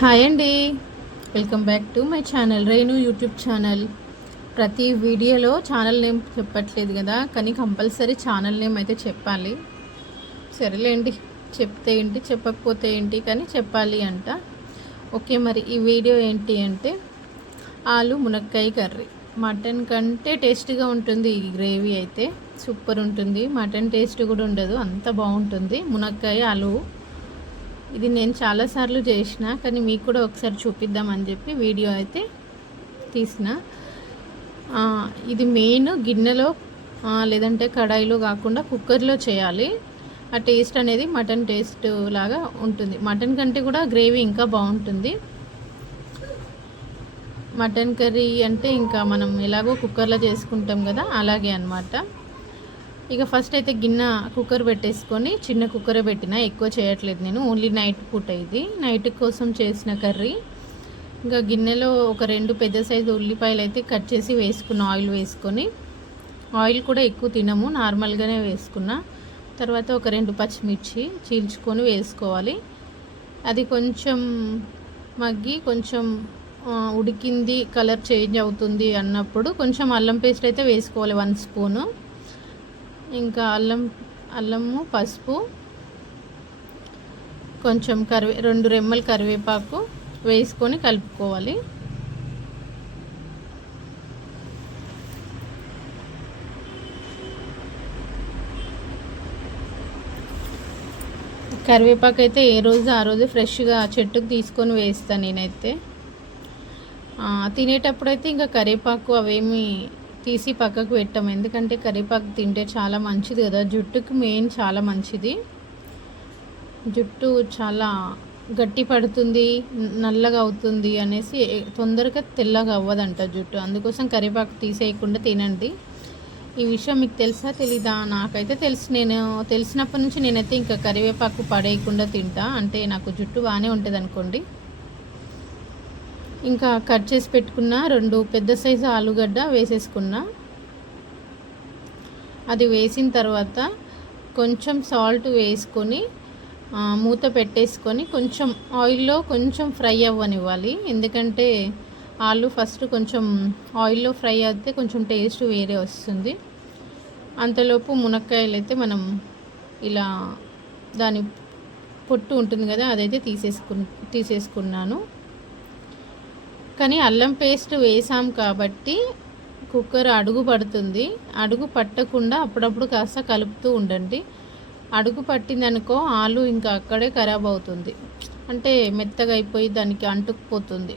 Hi అండి. Welcome back to my channel Renu YouTube channel. ప్రతి వీడియోలో ఛానల్ నేమ్ చెప్పట్లేదు కదా, కానీ కంపల్సరీ ఛానల్ నేమ్ అయితే చెప్పాలి. సరేలేండి, చెప్తే ఏంటి చెప్పకపోతే ఏంటి, కానీ చెప్పాలి అంట. ఓకే, మరి ఈ వీడియో ఏంటి అంటే ఆలు మునక్కాయ కర్రీ. మటన్ కంటే టేస్ట్గా ఉంటుంది ఈ గ్రేవీ అయితే, సూపర్ ఉంటుంది. మటన్ టేస్ట్ కూడా ఉండదు, అంత బాగుంటుంది మునక్కాయ ఆలు. ఇది నేను చాలాసార్లు చేసిన, కానీ మీకు కూడా ఒకసారి చూపిద్దామని చెప్పి వీడియో అయితే తీసిన. ఇది మెయిన్ గిన్నెలో లేదంటే కడాయిలో కాకుండా కుక్కర్లో చేయాలి. ఆ టేస్ట్ అనేది మటన్ టేస్ట్ లాగా ఉంటుంది. మటన్ కంటే కూడా గ్రేవీ ఇంకా బాగుంటుంది. మటన్ కర్రీ అంటే ఇంకా మనం ఎలాగో కుక్కర్లో చేసుకుంటాం కదా, అలాగే అన్నమాట. ఇక ఫస్ట్ అయితే గిన్నె కుక్కర్ పెట్టేసుకొని, చిన్న కుక్కరే పెట్టిన, ఎక్కువ చేయట్లేదు నేను, ఓన్లీ నైట్ పూట. ఇది నైట్ కోసం చేసిన కర్రీ. ఇంకా గిన్నెలో ఒక 2 పెద్ద సైజు ఉల్లిపాయలు అయితే కట్ చేసి వేసుకున్న, ఆయిల్ వేసుకొని. ఆయిల్ కూడా ఎక్కువ తినము, నార్మల్గానే వేసుకున్నా. తర్వాత ఒక 2 పచ్చిమిర్చి చీల్చుకొని వేసుకోవాలి. అది కొంచెం మగ్గి కొంచెం ఉడికింది, కలర్ చేంజ్ అవుతుంది అన్నప్పుడు కొంచెం అల్లం పేస్ట్ అయితే వేసుకోవాలి, 1 స్పూను. ఇంకా అల్లము, పసుపు, కొంచెం 2 రెమ్మలు కరివేపాకు వేసుకొని కలుపుకోవాలి. కరివేపాకు అయితే ఏ రోజు ఆ రోజు ఫ్రెష్గా చెట్టుకు తీసుకొని వేస్తాను నేనైతే. తినేటప్పుడు అయితే ఇంకా కరివేపాకు అవేమి తీసి పక్కకు పెట్టాము, ఎందుకంటే కరివేపాకు తింటే చాలా మంచిది కదా, జుట్టుకి మెయిన్ చాలా మంచిది. జుట్టు చాలా గట్టి పడుతుంది, నల్లగా అవుతుంది అనేసి, తొందరగా తెల్లగా అవ్వదంట జుట్టు. అందుకోసం కరివేపాకు తీసేయకుండా తినండి. ఈ విషయం మీకు తెలుసా తెలీదా? నాకైతే తెలుసు. నేను తెలిసినప్పటి నుంచి నేనైతే ఇంకా కరివేపాకు పడేయకుండా తింటా, అంటే నాకు జుట్టు బాగానే ఉంటుంది అనుకోండి. ఇంకా కట్ చేసి పెట్టుకున్న 2 పెద్ద సైజు ఆలుగడ్డ వేసేసుకున్నా. అది వేసిన తర్వాత కొంచెం సాల్ట్ వేసుకొని మూత పెట్టేసుకొని కొంచెం ఆయిల్లో కొంచెం ఫ్రై అవ్వనివ్వాలి. ఎందుకంటే ఆలు ఫస్ట్ కొంచెం ఆయిల్లో ఫ్రై అయితే కొంచెం టేస్ట్ వేరే వస్తుంది. అంతలోపు మునక్కాయలు అయితే మనం ఇలా దాని పొట్టు ఉంటుంది కదా, అదైతే తీసేసుకున్నాను. కానీ అల్లం పేస్ట్ వేసాం కాబట్టి కుక్కర్ అడుగు పడుతుంది. అడుగు పట్టకుండా అప్పుడప్పుడు కాస్త కలుపుతూ ఉండండి. అడుగు పట్టిందనుకో ఆలు ఇంకా అక్కడే ఖరాబ్ అవుతుంది, అంటే మెత్తగా అయిపోయి దానికి అంటుకుపోతుంది.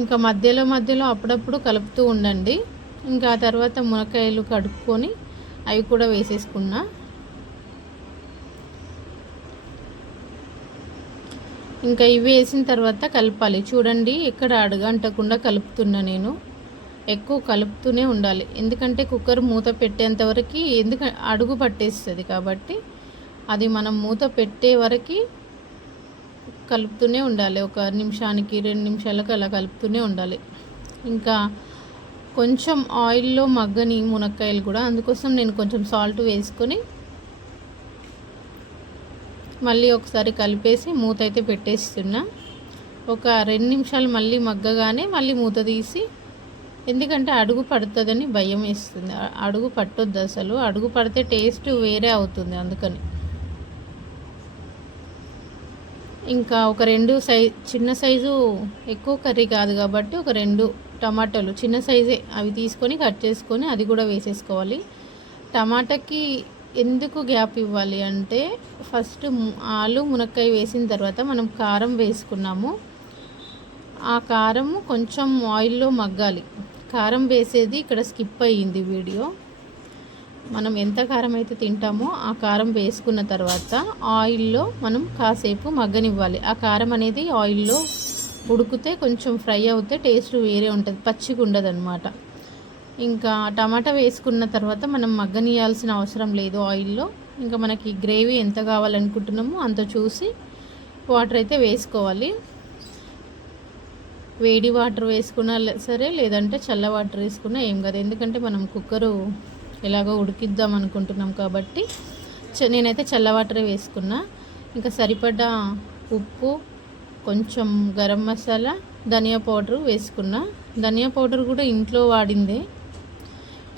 ఇంకా మధ్యలో అప్పుడప్పుడు కలుపుతూ ఉండండి. ఇంకా ఆ తర్వాత మునక్కాయలు కడుక్కొని అవి కూడా వేసేసుకున్నా. ఇంకా ఇవి వేసిన తర్వాత కలపాలి. చూడండి, ఎక్కడ అడుగంటకుండా కలుపుతున్నా నేను. ఎక్కువ కలుపుతూనే ఉండాలి, ఎందుకంటే కుక్కర్ మూత పెట్టేంతవరకు అడుగు పట్టేస్తుంది కాబట్టి, అది మనం మూత పెట్టే వరకు కలుపుతూనే ఉండాలి. 1 నిమిషానికి 2 నిమిషాలకు అలా కలుపుతూనే ఉండాలి. ఇంకా కొంచెం ఆయిల్లో మగ్గని మునక్కాయలు కూడా, అందుకోసం నేను కొంచెం సాల్ట్ వేసుకొని మళ్ళీ ఒకసారి కలిపేసి మూత అయితే పెట్టేస్తున్నా. ఒక 2 నిమిషాలు మళ్ళీ మగ్గగానే మళ్ళీ మూత తీసి, ఎందుకంటే అడుగు పడుతుందని భయం వేస్తుంది. అడుగు పట్టొద్దు అసలు, అడుగు పడితే టేస్ట్ వేరే అవుతుంది, అందుకని. ఇంకా ఒక 2 చిన్న సైజు, ఎక్కువ కర్రీ కాదు కాబట్టి ఒక 2 టమాటాలు చిన్న సైజే అవి తీసుకొని కట్ చేసుకొని అది కూడా వేసేసుకోవాలి. టమాటాకి ఎందుకు గ్యాప్ ఇవ్వాలి అంటే, ఫస్ట్ ఆలు మునక్కాయ వేసిన తర్వాత మనం కారం వేసుకున్నాము. ఆ కారం కొంచెం ఆయిల్లో మగ్గాలి. కారం వేసేది ఇక్కడ స్కిప్ అయ్యింది వీడియో. మనం ఎంత కారం అయితే తింటామో ఆ కారం వేసుకున్న తర్వాత ఆయిల్లో మనం కాసేపు మగ్గనివ్వాలి. ఆ కారం అనేది ఆయిల్లో ఉడికితే కొంచెం ఫ్రై అవుతే టేస్ట్ వేరే ఉంటుంది, పచ్చిగా ఉండదు అన్నమాట. ఇంకా టమాటా వేసుకున్న తర్వాత మనం మగ్గనియాల్సిన అవసరం లేదు ఆయిల్లో. ఇంకా మనకి గ్రేవీ ఎంత కావాలనుకుంటున్నామో అంత చూసి వాటర్ అయితే వేసుకోవాలి. వేడి వాటర్ వేసుకున్నా సరే, లేదంటే చల్ల వాటర్ వేసుకున్నా ఏం కాదు, ఎందుకంటే మనం కుక్కరు ఎలాగో ఉడికిద్దాం అనుకుంటున్నాం కాబట్టి నేనైతే చల్ల వాటరే వేసుకున్నా. ఇంకా సరిపడా ఉప్పు, కొంచెం గరం మసాలా, ధనియా పౌడర్ వేసుకున్నా. ధనియా పౌడర్ కూడా ఇంట్లో వాడిందే.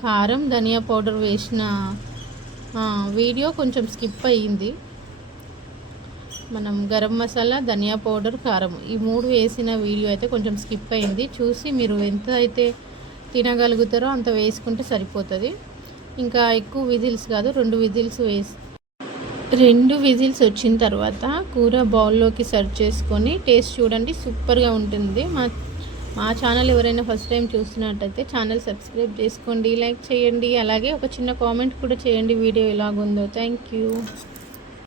కారం, ధనియా పౌడర్ వేసిన వీడియో కొంచెం స్కిప్ అయ్యింది. మనం గరం మసాలా, ధనియా పౌడర్, కారం ఈ 3 వేసిన వీడియో అయితే కొంచెం స్కిప్ అయింది. చూసి మీరు ఎంత అయితే తినగలుగుతారో అంత వేసుకుంటే సరిపోతుంది. ఇంకా ఎక్కువ విజిల్స్ కాదు, 2 విజిల్స్ 2 విజిల్స్ వచ్చిన తర్వాత కూర బౌల్లోకి సర్వ్ చేసుకొని టేస్ట్ చూడండి, సూపర్గా ఉంటుంది. మా ఛానల్ ఎవరైనా ఫస్ట్ టైం చూస్తున్నట్టయితే ఛానల్ సబ్స్క్రైబ్ చేసుకోండి, లైక్ చేయండి, అలాగే ఒక చిన్న కామెంట్ కూడా చేయండి వీడియో ఎలాగుందో. Thank you.